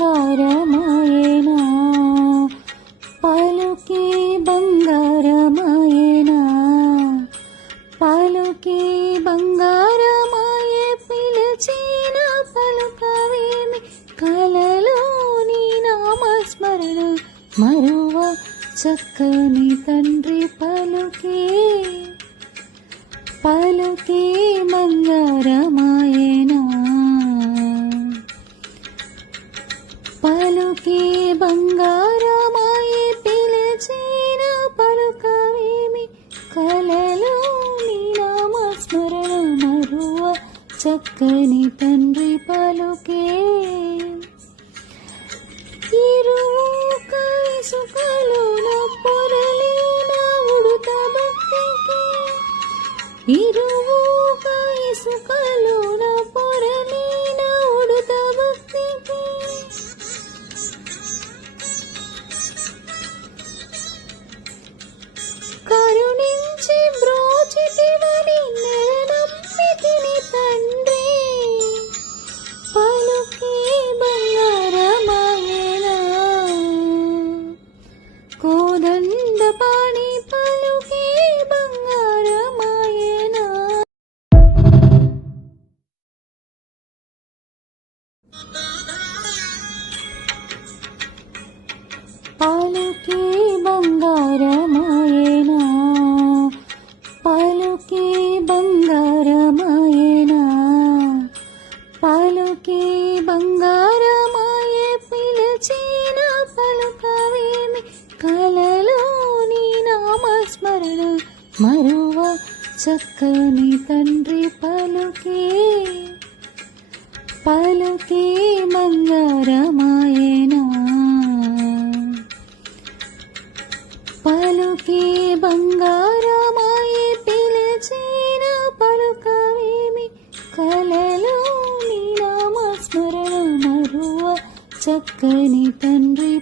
బంగారమాయేనా పలుకే బంగారమాయేనా పలుకే బంగారమాయే పిలిచిన పలుకవేమి కలలోని నామస్మరణ మరువ చక్కని తండ్రి పలుకే పలుకే బంగారమాయేనా పలుకే బంగారమాయే పిలిచిన పలుకవేమి కలలోని నామస్మరణ మరువ చక్కని తండ్రి పలుకే ఇరుక ఇసుకలోన పొరలిన ఉడుత భక్తికి ఇరుక ఇసుకలోన పొరలిన ఉడుత భక్తికి కరుణించి బ్రోచితివని నమ్మితిని తండ్రి పలుకే బంగారమాయేనా కోదండపాణి పలుకే బంగారమాయేనా పలుకే బంగారమాయేనా పలుకే బంగారమాయేనా పలుకే బంగారమాయే పిలిచిన పలుకవేమి కలలోని నామస్మరణ మరువ చక్కని తండ్రి పలుకే పలుకే బంగారమాయేనా పలుకే బంగారమాయే పిలిచిన పలుకవేమి కలలోని నామస్మరణ మరువ చక్కని తండ్రి